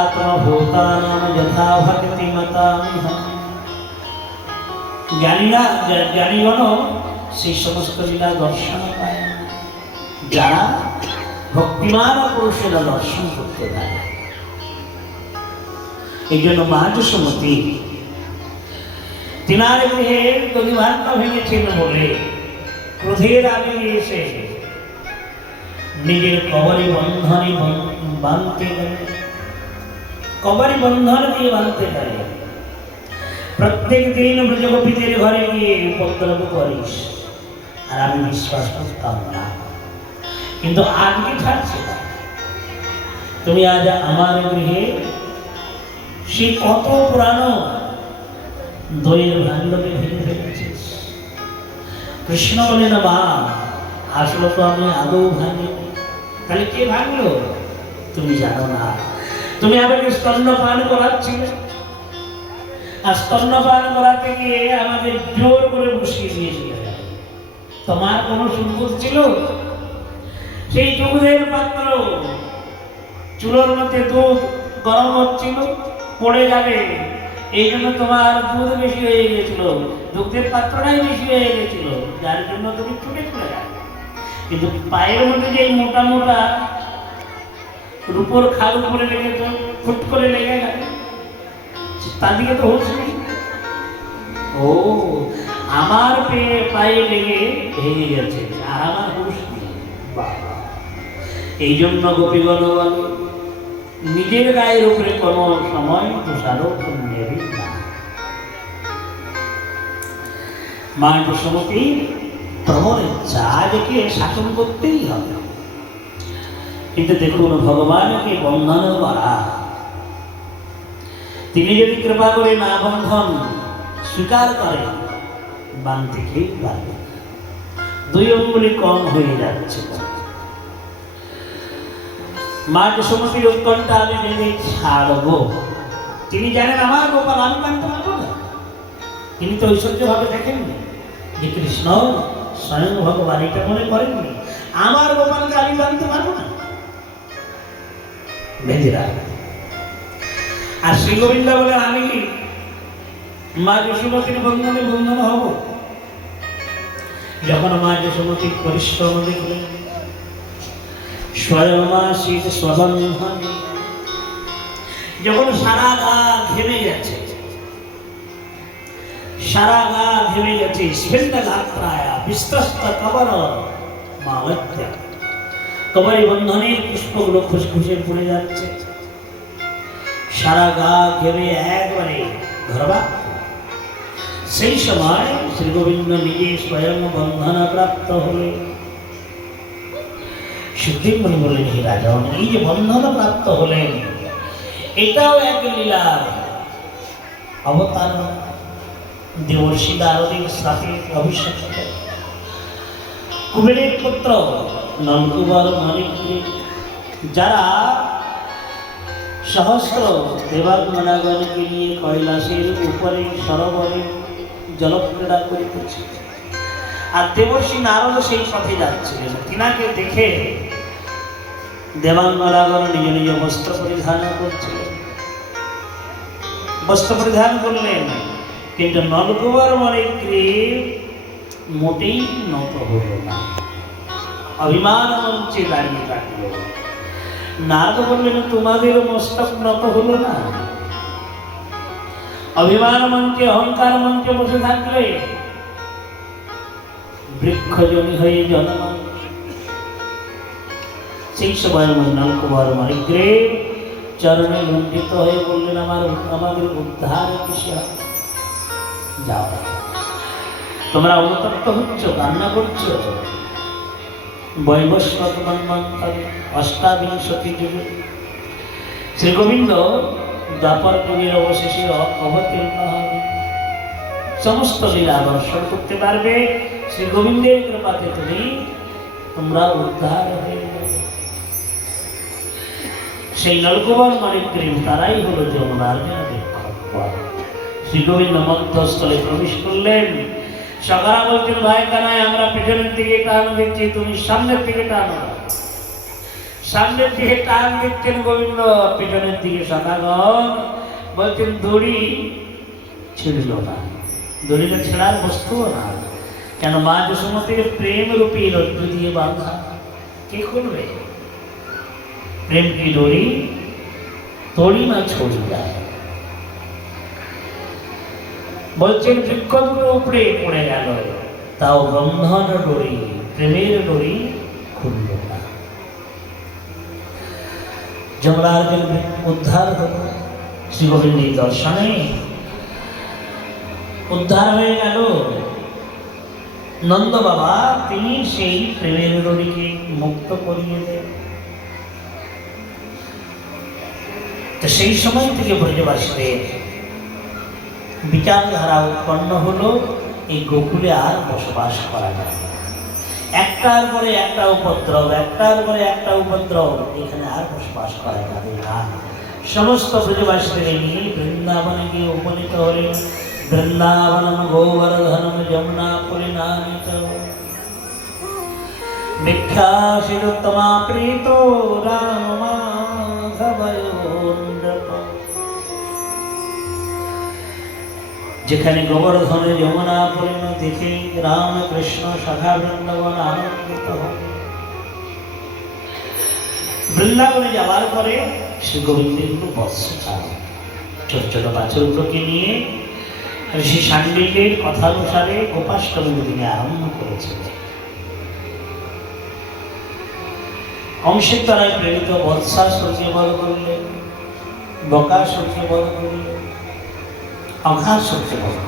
আত্মভূতানাম যথা ভক্তি মতামিহম। জ্ঞানীগণ সেই সমস্ত লীলা দর্শন পায় যারা ভক্তিমান পুরুষেরা দর্শন করতে পারে। এই জন্য মা যশোমতী তিনার গৃহে দধিভাণ্ড ভেঙেছিল বলে ক্রোধের আগে এসে নিজের কবরী বন্ধনে বাঁধতে গেলে, কবরী বন্ধন দিয়ে বাঁধতে গেলে প্রত্যেক দিন ব্রজগোপীদের ঘরে গিয়ে উপদ্রব করিস, আর আমি বিশ্বাস করতাম না, কিন্তু আজকে ছাড়ছে না। তুমি আজ আমার গৃহে সে কত পুরানো দইয়ের ভাণ্ডকে ভেঙে ফেলেছিস। কৃষ্ণ বলেন, মা আসলে তো আমি আদৌ ভাঙি। তাহলে কে ভাঙলো? তুমি জানো না। তুমি আমাকে স্তন্যপান করাচ্ছিলে, আর স্তন্যপান করাতে গিয়ে আমাদের জোর করে বসিয়ে দিয়েছিলে। তোমার কোনো সুন্দর ছিল? সেই দুধের পাত্র, চুলোর মধ্যে দুধ গরম হচ্ছিল, পড়ে যাবে, এই জন্য তোমার দুধ বেশি হয়ে গেছিল, দুধের পাত্রটাই বেশি হয়ে গেছিল, যার জন্য তুমি ছুটে চলে যাবে। কিন্তু পায়ের মধ্যে যে মোটা মোটা রূপোর খাল উপরে লেগে তো ফুট করে লেগে গেল, তার দিকে তো হচ্ছে। ও আমার পায়ে লেগে ভেঙে গেছে, আর আমার হুশ নেই। এই জন্য গোপীগণ বলে, নিজের গায়ের উপরে কোনো সময় দোষারোপ নেবে না। মা যশোমতী প্রবল ইচ্ছা, আজকে শাসন করতেই হবে। কিন্তু দেখুন, ভগবানকে বন্ধন করা, তিনি যদি কৃপা করে না বন্ধন স্বীকার করেন, বাঁধতে খেয়ে পারবে, দুই অঙ্গুলি কম হয়ে যাচ্ছে। মা যশোমতীর উৎকণ্ঠা, আমি বেঁধে ছাড়বো। তিনি জানেন আমার গোপাল আমি বাঁধতে পারবো না। তিনি তো ঐশ্বর্য ভাবে দেখেননি যে কৃষ্ণ স্বয়ং ভগবান, এটা মনে করেননি আমার গোপালকে আমি বাঁধতে পারবো না, বেঁধে রাখবে। আর শ্রী গোবিন্দ বলেন, আমি মা যশোমতীর বন্ধনে বন্ধন হব। যখন মা যশোমতীর পরিশ্রম দেখলেন, স্বয়ং শীত স্ববন্ধন, যখন সারা গা ঘেমে গেছে, সারা গা ঘেমে গেছে, স্ফীত গাত্রায়া বিস্তস্ত কবর মালত্যা, কবরী বন্ধনের পুষ্পগুলো খুশখুশে পড়ে যাচ্ছে, সারা গা ঘেমে একবারে ঘরবা। সেই সময় শ্রী গোবিন্দ নিজে স্বয়ং বন্ধনা প্রাপ্ত হলেন। সুখদেব মুনি বললেন, হে রাজন, এই যে বন্ধনা প্রাপ্ত হলেন, এটাও এক লীলা অবতার। দেবর্ষি নারদের সাথে অভিষেক, কুবেরের পুত্র নলকুবর মণিগ্রীব, যারা সহস্র দেবাগণগণকে নিয়ে কৈলাসের উপরে সরোবরে জলক্রীড়া করিতেছে, আর দেবর্ষি নারদ সেই পথে যাচ্ছিলেন। তিনাকে দেখে দেবাঙ্গনাগণ নিজ নিজ বস্ত্র পরিধান করছিলেন, বস্ত্র পরিধান করলেন, কিন্তু নলকুবর মণিগ্রীব মোটেই নত হল না, অভিমান মঞ্চে দাঁড়িয়ে থাকল। নারদ বললেন, তোমাদেরও মস্তক নত হলো না? অভিমান মঞ্চে, অহংকার মঞ্চে বসে থাকলে বৃক্ষজনী হয়ে জন্ম। সেই সময় নলকুবর মণিগ্রীব চরণে লুণ্ঠিত হয়ে বললেন, আমাদের উদ্ধার কিসে? যাও, তোমরা অনুতপ্ত হচ্ছ, কান্না করছো। বৈবস্বত মন্বন্তরে অষ্টাবিংশতি যুগে শ্রী গোবিন্দ দ্বাপর যুগের অবশেষে অবতীর্ণ হবে, সমস্ত লীলা দর্শন করতে পারবে। শ্রী গোবিন্দের কৃপাতে তোমরা উদ্ধার হয়ে যাবে। সেই নলকুবর মণিগ্রীব তারাই হলো যমুনার বিক্ষোভ। শ্রী গোবিন্দ মধ্যস্থলে প্রবেশ করলেন। সখারা বলছেন, ভাই কানাই, আমরা পেছনের দিকে টান দিচ্ছি, তুমি সামনের দিকে টানো। সামনের দিকে টান দিচ্ছেন গোবিন্দ, পিছনের দিকে সখাগণ বলছেন দড়ি ছিড়ল না, দড়িটা ছেড়ার বস্তুও না। কেন মা যশোমতীর প্রেম রূপী রজ্জু দিয়ে বাঁধা, কে খুলবে? প্রেম কি দড়ি তড়ি না ছড়ি যায়। বলছেন বৃক্ষ দুটো উপরে পড়ে গেল, তাও বন্ধন ডরি, প্রেমের ডরি খুলল না। যমরাজ উদ্ধার হল শ্রী গোবিন্দের দর্শনে, উদ্ধার হয়ে গেল। নন্দ বাবা তিনি সেই প্রেমের ডরিকে মুক্ত করিয়ে দেন। তো সেই সময় থেকে ব্রজবাসীদের বিচারধারা উৎপন্ন হলো, এই গোকুলে আর বসবাস করা যায় না। একটার পরে একটা উপদ্রব, একটার পরে একটা উপদ্রব, এখানে আর বসবাস করা যাবে না। সমস্ত ব্রজবাসীদের নিয়ে বৃন্দাবনে গিয়ে উপনীত হলেন। বৃন্দাবনম গোবর্ধনম যমুনা পুলিনানি চ বিখ্যাসিতোত্তমা প্রীতো রাম মাধবয়োন্নপ। যেখানে গোবর্ধনে যমুনা পূর্ণ দেখে রাম কৃষ্ণ সখা বৃন্দাবন আনন্দিত হবে। বৃন্দাবনে যাওয়ার পরে শ্রী গোবিন্দের বৎস চাল ছোট ছোট বাছুরকে নিয়ে ঋষি সান্ডিল্যের কথানুসারে গোপাষ্টমী দিনে আরম্ভ করেছিলেন। অংশের দ্বারায় প্রেরিত বৎসাসুরকে বধ করলেন, বকাসুরকে বধ করলেন, অঘাসুরকে বধ করলেন।